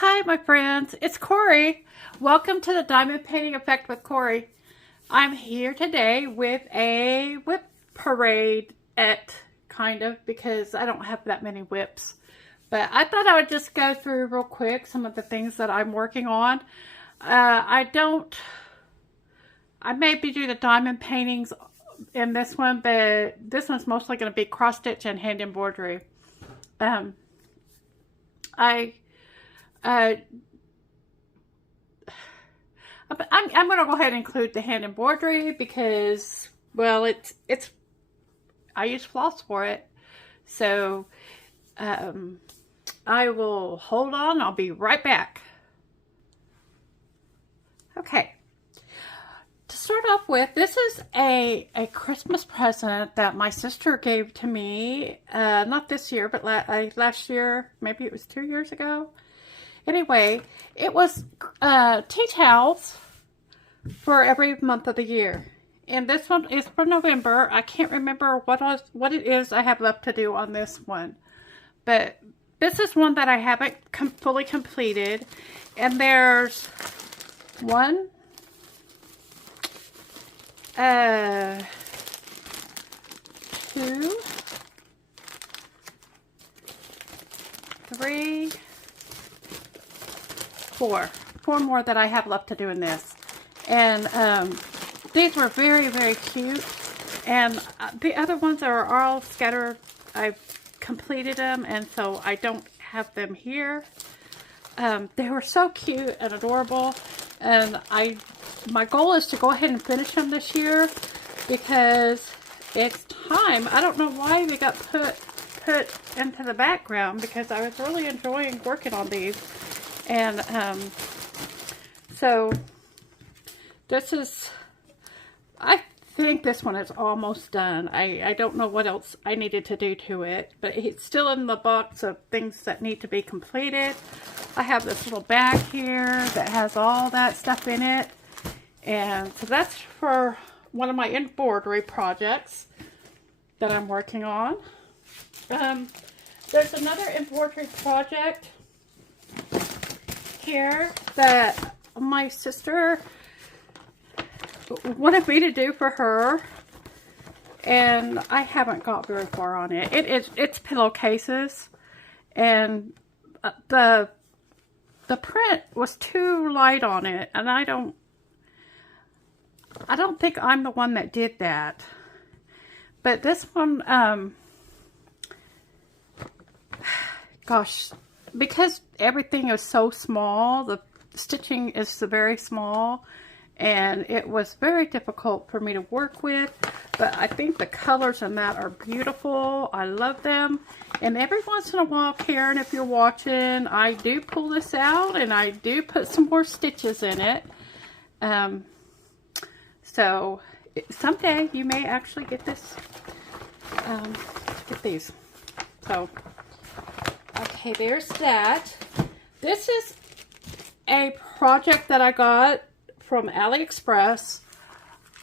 Hi, my friends. It's Cori. Welcome to the Diamond Painting Effect with Cori. I'm here today with a WIP Parade kind of, because I don't have that many WIPs. But I thought I would just go through real quick some of the things that I'm working on. I maybe do the diamond paintings in this one, but this one's mostly going to be cross stitch and hand embroidery. I'm going to go ahead and include the hand embroidery because, well, it's I use floss for it. So I will hold on. I'll be right back. Okay. To start off with, this is a Christmas present that my sister gave to me. Not this year, but last year. Maybe it was 2 years ago. Anyway, it was tea towels for every month of the year. And this one is for November. I can't remember what it is I have left to do on this one. But this is one that I haven't fully completed. And there's 1, 2, 3, 4 more that I have left to do in this. And these were very, very cute. And the other ones are all scattered. I've completed them, and so I don't have them here. They were so cute and adorable. And my goal is to go ahead and finish them this year because it's time. I don't know why they got put into the background because I was really enjoying working on these. And so this is, I think this one is almost done. I don't know what else I needed to do to it, but it's still in the box of things that need to be completed. I have this little bag here that has all that stuff in it. And so that's for one of my embroidery projects that I'm working on. There's another embroidery project here that my sister wanted me to do for her, and I haven't got very far on it. It's pillowcases, and the print was too light on it, and I don't think I'm the one that did that. But this one, gosh, because everything is so small, the stitching is very small, and it was very difficult for me to work with. But I think the colors in that are beautiful. I love them. And every once in a while, Karen, if you're watching, I do pull this out and I do put some more stitches in it. So someday you may actually get this, get these. So, okay, there's that. This is a project that I got from AliExpress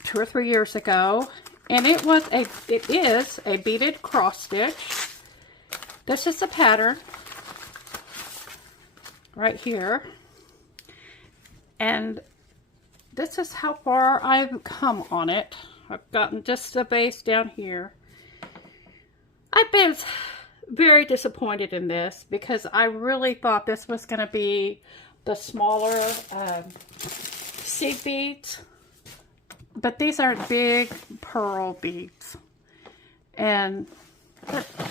2 or 3 years ago, and it is a beaded cross stitch. This is the pattern right here, and this is how far I've come on it. I've gotten just the base down here. I've been very disappointed in this because I really thought this was going to be the smaller seed beads, but these are big pearl beads, and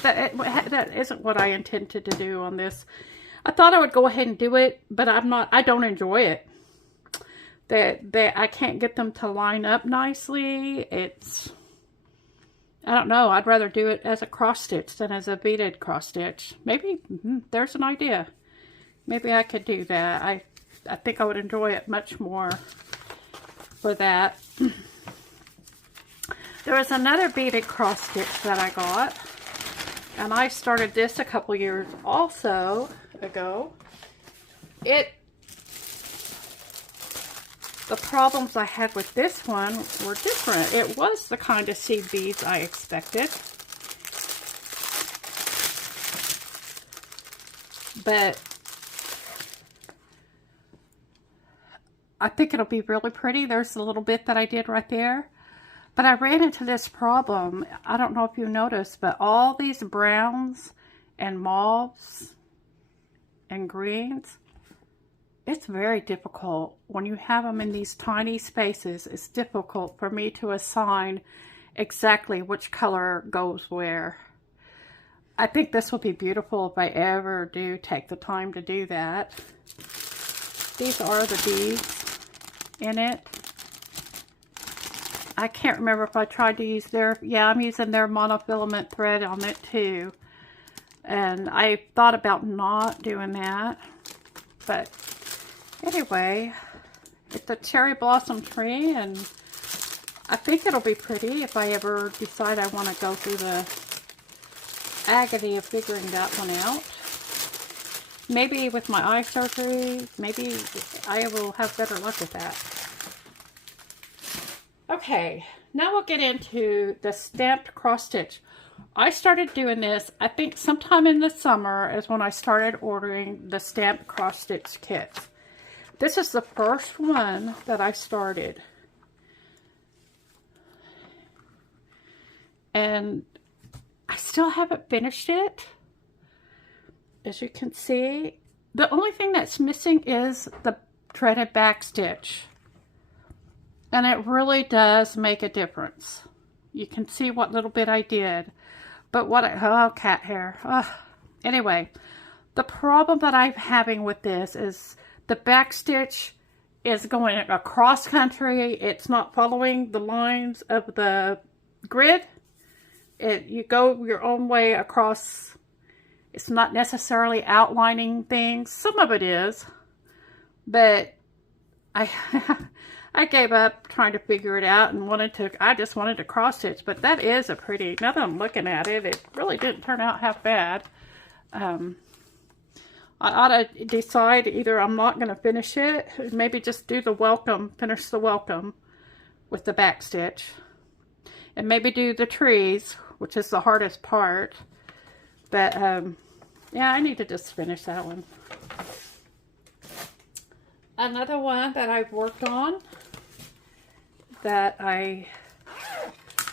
that isn't what I intended to do on this. I thought I would go ahead and do it, but I don't enjoy it. I can't get them to line up nicely. I don't know. I'd rather do it as a cross stitch than as a beaded cross stitch. Maybe there's an idea. Maybe I could do that. I think I would enjoy it much more for that. There was another beaded cross stitch that I got, and I started this a couple years also ago. The problems I had with this one were different. It was the kind of seed beads I expected, but I think it'll be really pretty. There's a little bit that I did right there. But I ran into this problem. I don't know if you noticed, but all these browns and mauves and greens, it's very difficult. When you have them in these tiny spaces, it's difficult for me to assign exactly which color goes where. I think this will be beautiful if I ever do take the time to do that. These are the beads in it. I can't remember if I tried to use their, yeah, I'm using their monofilament thread on it too. And I thought about not doing that. But anyway, it's a cherry blossom tree, and I think it'll be pretty if I ever decide I want to go through the agony of figuring that one out. Maybe with my eye surgery, maybe I will have better luck with that. Okay, now we'll get into the stamped cross stitch. I started doing this, I think sometime in the summer is when I started ordering the stamped cross stitch kits. This is the first one that I started. And I still haven't finished it. As you can see, the only thing that's missing is the threaded back stitch. And it really does make a difference. You can see what little bit I did. But what oh, cat hair. Anyway, the problem that I'm having with this is the back stitch is going across country. It's not following the lines of the grid. You go your own way across. It's not necessarily outlining things. Some of it is. But I gave up trying to figure it out and I just wanted to cross stitch. But that is a pretty, now that I'm looking at it, it really didn't turn out half bad. I ought to decide either I'm not going to finish it, maybe just do the welcome, finish the welcome with the back stitch. And maybe do the trees, which is the hardest part. But yeah, I need to just finish that one. Another one that I've worked on that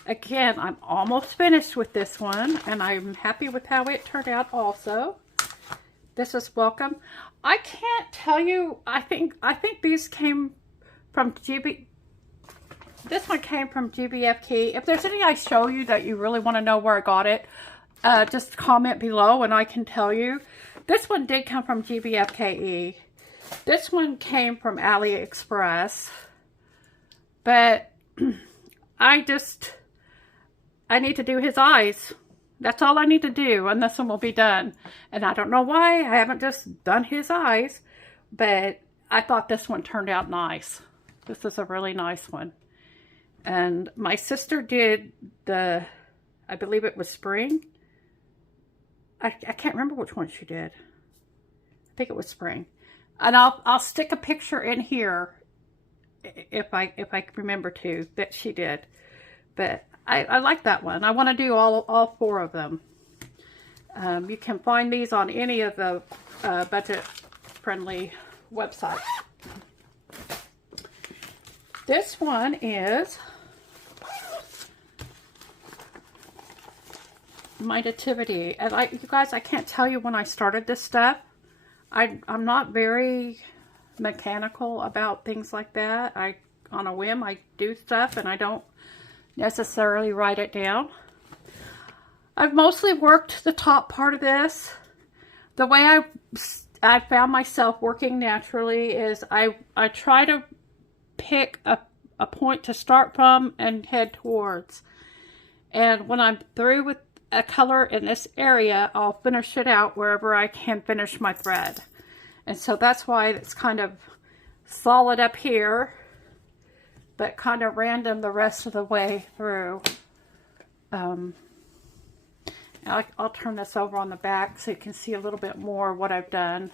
again, I'm almost finished with this one, and I'm happy with how it turned out also. This is welcome. I can't tell you, I think these came from this one came from GBFK. If there's any I show you that you really want to know where I got it, just comment below and I can tell you. This one did come from GBFKE. This one came from AliExpress, but I need to do his eyes. That's all I need to do, and this one will be done. And I don't know why I haven't just done his eyes, but I thought this one turned out nice. This is a really nice one. And my sister did I believe it was spring. I can't remember which one she did. I think it was spring. And I'll stick a picture in here if I remember to that she did. But I like that one. I want to do all four of them. You can find these on any of the budget-friendly websites. This one is my nativity. And you guys, I can't tell you when I started this stuff. I'm not very mechanical about things like that. On a whim, I do stuff and I don't necessarily write it down. I've mostly worked the top part of this. The way I found myself working naturally is I try to pick a point to start from and head towards. And when I'm through with a color in this area, I'll finish it out wherever I can finish my thread. And so that's why it's kind of solid up here, but kind of random the rest of the way through. I'll turn this over on the back so you can see a little bit more what I've done.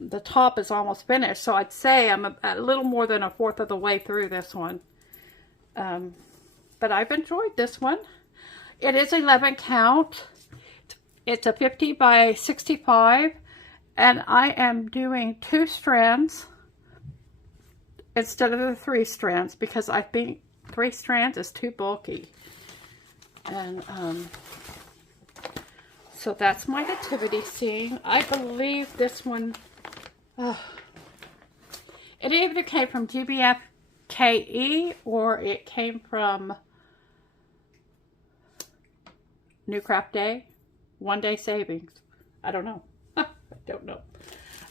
The top is almost finished, so I'd say I'm a little more than a fourth of the way through this one. But I've enjoyed this one. It is 11 count. It's a 50 by 65, and I am doing 2 strands instead of the 3 strands because I think 3 strands is too bulky. And so that's my nativity scene. I believe this one, it either came from GBFKE or it came from New Craft Day, 1 Day Savings. I don't know. I don't know.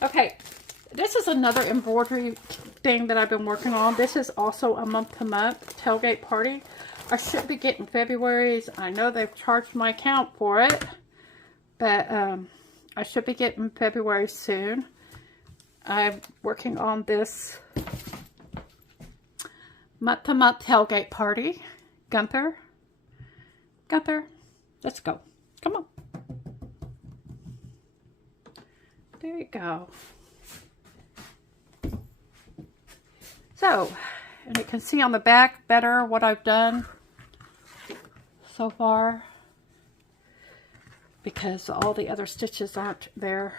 Okay, this is another embroidery thing that I've been working on. This is also a month-to-month tailgate party. I should be getting February's. I know they've charged my account for it, but I should be getting February soon. I'm working on this month-to-month tailgate party. Gunther, let's go. Come on. There you go. So, and you can see on the back better what I've done so far because all the other stitches aren't there.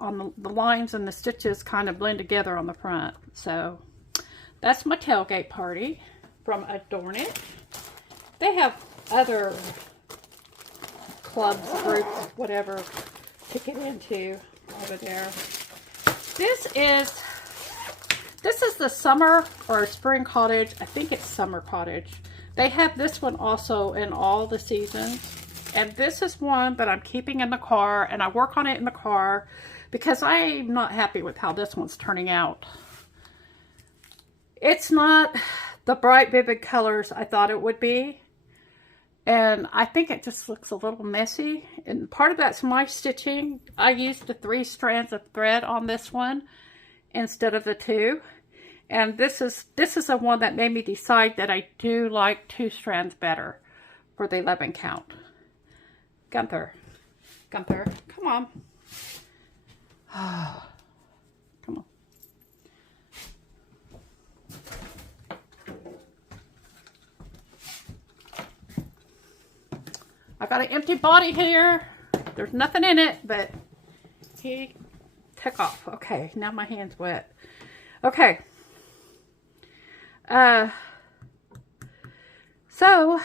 On the lines and the stitches kind of blend together on the front. So, that's my tailgate party from Adorn It. They have other clubs, groups, whatever to get into over there. This is the summer or spring cottage. I think it's summer cottage. They have this one also in all the seasons. And this is one that I'm keeping in the car, and I work on it in the car because I'm not happy with how this one's turning out. It's not the bright, vivid colors I thought it would be. And I think it just looks a little messy. And part of that's my stitching. I used the 3 strands of thread on this one instead of the 2. And this is the one that made me decide that I do like 2 strands better for the 11 count. Gunther, come on. Come on. I got an empty body here. There's nothing in it, but he took off. Okay, now my hand's wet. Okay. So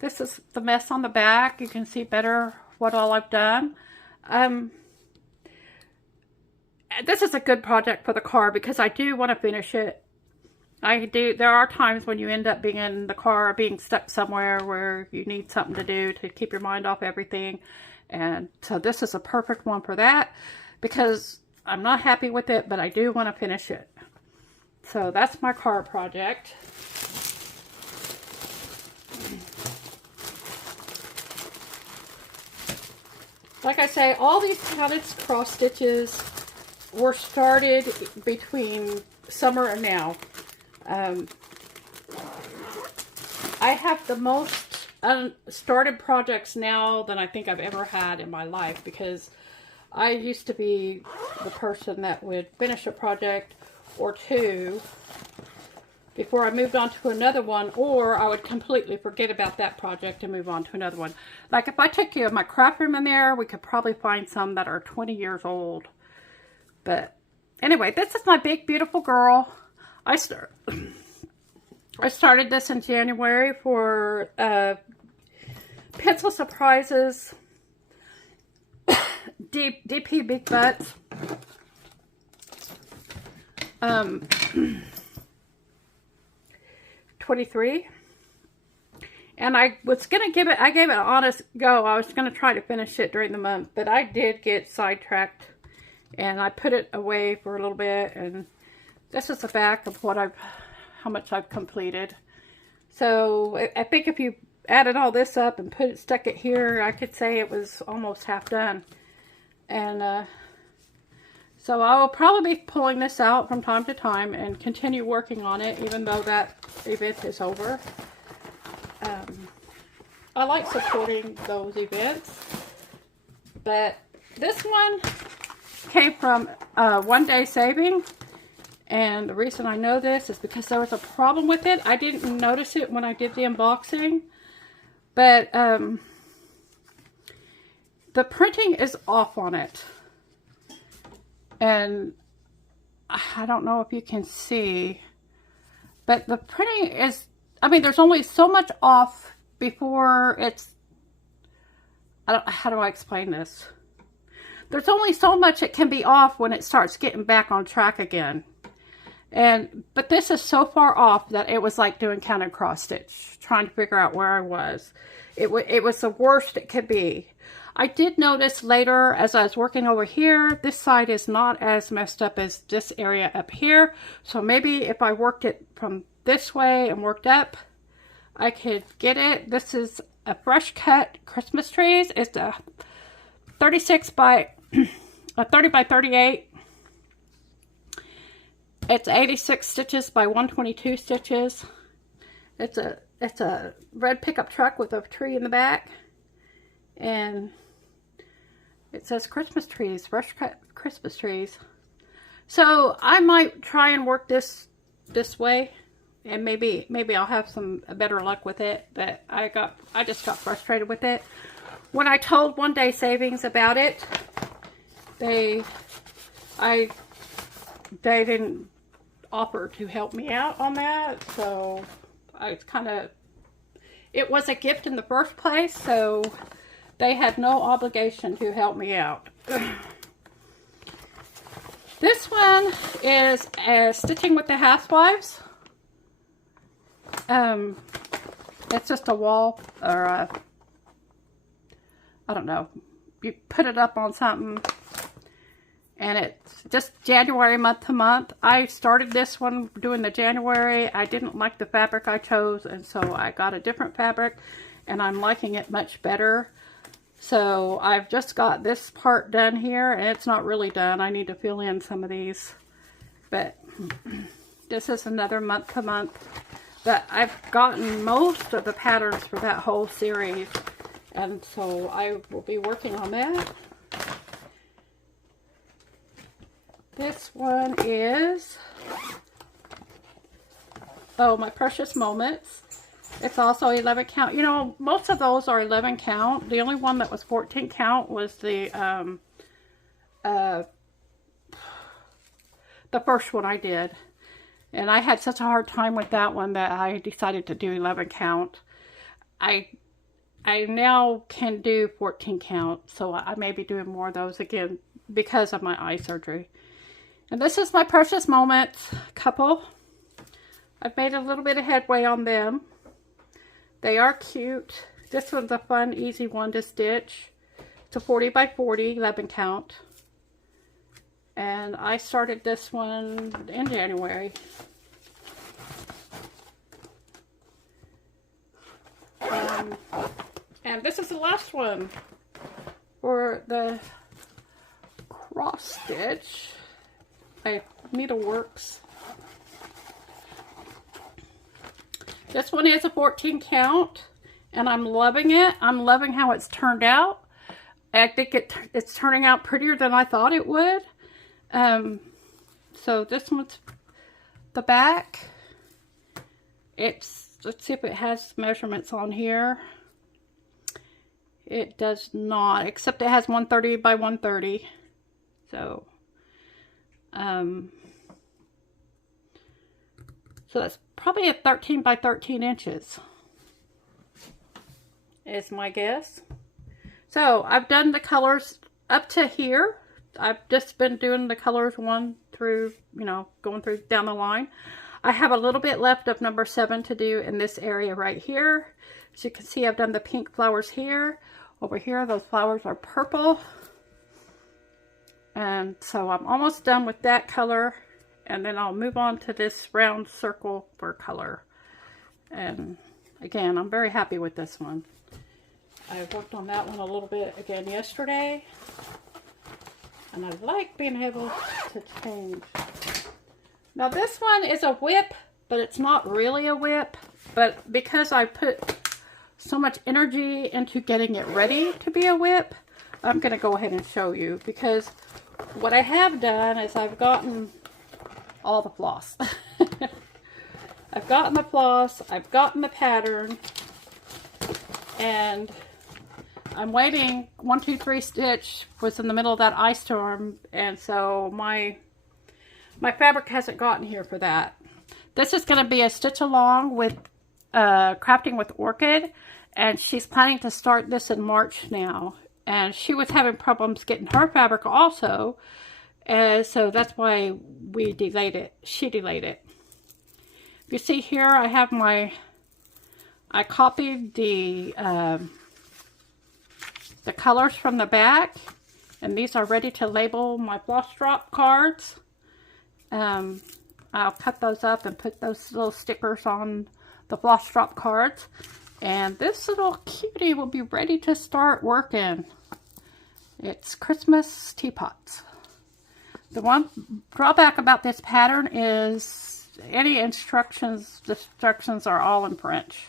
this is the mess on the back. You can see better what all I've done. This is a good project for the car because I do want to finish it. There are times when you end up being in the car, being stuck somewhere where you need something to do to keep your mind off everything. And so this is a perfect one for that because I'm not happy with it, but I do want to finish it. So that's my car project. Like I say, all these counted cross stitches were started between summer and now. I have the most started projects now than I think I've ever had in my life because I used to be the person that would finish a project or 2 before I moved on to another one, or I would completely forget about that project and move on to another one. Like if I took you of my craft room in there, we could probably find some that are 20 years old. But anyway, this is my big beautiful girl. I started this in January for Pencil Surprises DP Big Butts. 23. And I was going to give it, I gave it an honest go. I was going to try to finish it during the month, but I did get sidetracked and I put it away for a little bit. And this is the back of what how much I've completed. So I think if you added all this up and stuck it here, I could say it was almost half done. And so I will probably be pulling this out from time to time and continue working on it, even though that event is over. I like supporting those events, but this one came from 1 Day Saving, and the reason I know this is because there was a problem with it. I didn't notice it when I did the unboxing, but the printing is off on it, and I don't know if you can see, but the printing is, I mean, there's only so much off before it's, how do I explain this? There's only so much it can be off when it starts getting back on track again. But this is so far off that it was like doing counted cross stitch, trying to figure out where I was. It was the worst it could be. I did notice later as I was working over here, this side is not as messed up as this area up here. So maybe if I worked it from this way and worked up, I could get it. This is a fresh cut Christmas trees. It's a 36 by a 30 by 38. It's 86 stitches by 122 stitches. It's a red pickup truck with a tree in the back, and it says Christmas trees, fresh cut Christmas trees. So I might try and work this way, and maybe I'll have some better luck with it. But I just got frustrated with it. When I told One Day Savings about it, they didn't offer to help me out on that. So it was a gift in the first place, so they had no obligation to help me out. This one is Stitching with the Housewives. It's just a wall, or I don't know. You put it up on something, and it's just January month to month. I started this one doing the January. I didn't like the fabric I chose, and so I got a different fabric, and I'm liking it much better. So I've just got this part done here, and it's not really done. I need to fill in some of these, but this is another month to month. But I've gotten most of the patterns for that whole series, and so I will be working on that. This one is, oh, My Precious Moments. It's also 11 count. You know, most of those are 11 count. The only one that was 14 count was the first one I did. And I had such a hard time with that one that I decided to do 11 count. I now can do 14 count, so I may be doing more of those again because of my eye surgery. And this is My Precious Moments couple. I've made a little bit of headway on them. They are cute. This one's a fun, easy one to stitch. It's a 40 by 40, 11 count. And I started this one in January. And this is the last one for the cross stitch by Needleworks. This one is a 14 count, and I'm loving it. I'm loving how it's turned out. I think it's turning out prettier than I thought it would. So this one's the back. Let's see if it has measurements on here. It does not, except it has 130 by 130. So, so that's probably a 13 by 13 inches is my guess. So I've done the colors up to here. I've just been doing the colors one through, you know, going through down the line. I have a little bit left of number 7 to do in this area right here. As you can see, I've done the pink flowers here. Over here, those flowers are purple. And so I'm almost done with that color. And then I'll move on to this round circle for color. And again, I'm very happy with this one. I worked on that one a little bit again yesterday. And I like being able to change. Now this one is a whip, but it's not really a whip. But because I put so much energy into getting it ready to be a whip, I'm going to go ahead and show you. Because what I have done is I've gotten all the floss. I've gotten the floss, I've gotten the pattern, and I'm waiting. 1, 2, 3 stitch was in the middle of that ice storm, and so my my fabric hasn't gotten here for that. This is going to be a stitch along with Crafting with Orchid, and she's planning to start this in March now. And she was having problems getting her fabric also, so that's why we delayed it. She delayed it. If you see here, I have I copied the colors from the back, and these are ready to label my floss drop cards. I'll cut those up and put those little stickers on the floss drop cards. And this little cutie will be ready to start working. It's Christmas teapots. The one drawback about this pattern is any instructions, the instructions are all in French.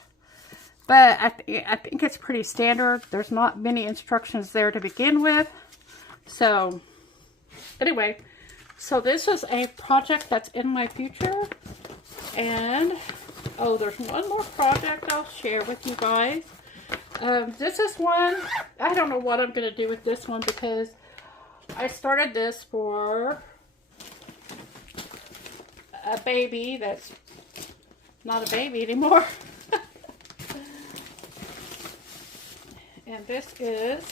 But I think it's pretty standard. There's not many instructions there to begin with. So, anyway, so this is a project that's in my future. And, oh, there's one more project I'll share with you guys. This is one, I don't know what I'm going to do with this one because I started this for a baby that's not a baby anymore. And this is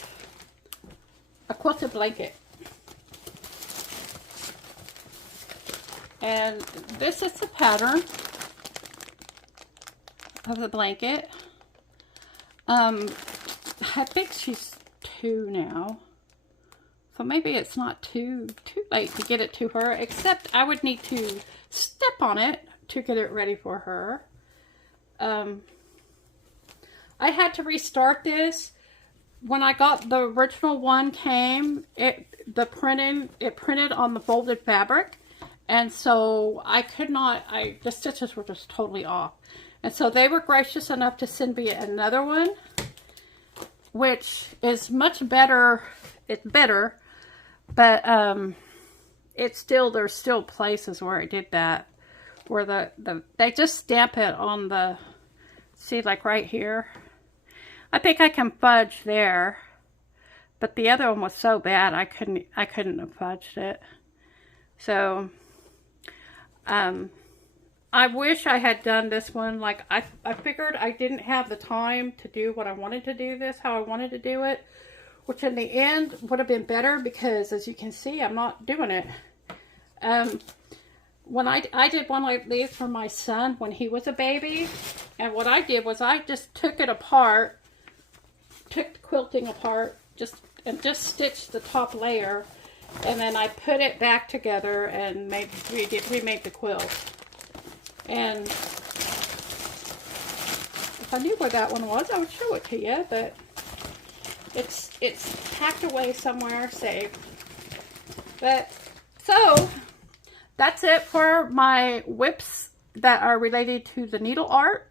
a quilted blanket. And this is the pattern of the blanket. I think she's 2 now. So maybe it's not too late to get it to her, except I would need to step on it to get it ready for her. I had to restart this. When I got the original one came, it printed on the folded fabric, and so I could not, the stitches were just totally off. And so they were gracious enough to send me another one, which is much better. It's better, but it's still, there's still places where I did that, where they just stamp it on the, see, like right here. I think I can fudge there, but the other one was so bad I couldn't have fudged it. So I wish I had done this one. Like I figured I didn't have the time to do what I wanted to do this, how I wanted to do it, which in the end would have been better because as you can see, I'm not doing it. When I did one like these for my son when he was a baby, and what I did was I just took it apart, took the quilting apart, just stitched the top layer, and then I put it back together and remade the quilt. And if I knew where that one was, I would show it to you, but it's packed away somewhere safe. But so that's it for my WIPs that are related to the needle art.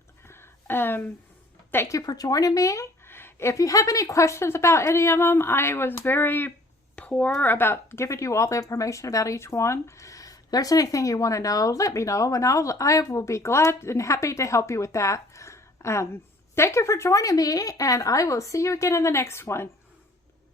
Thank you for joining me. If you have any questions about any of them, I was very poor about giving you all the information about each one. If there's anything you want to know, let me know, and I will be glad and happy to help you with that. Thank you for joining me, and I will see you again in the next one.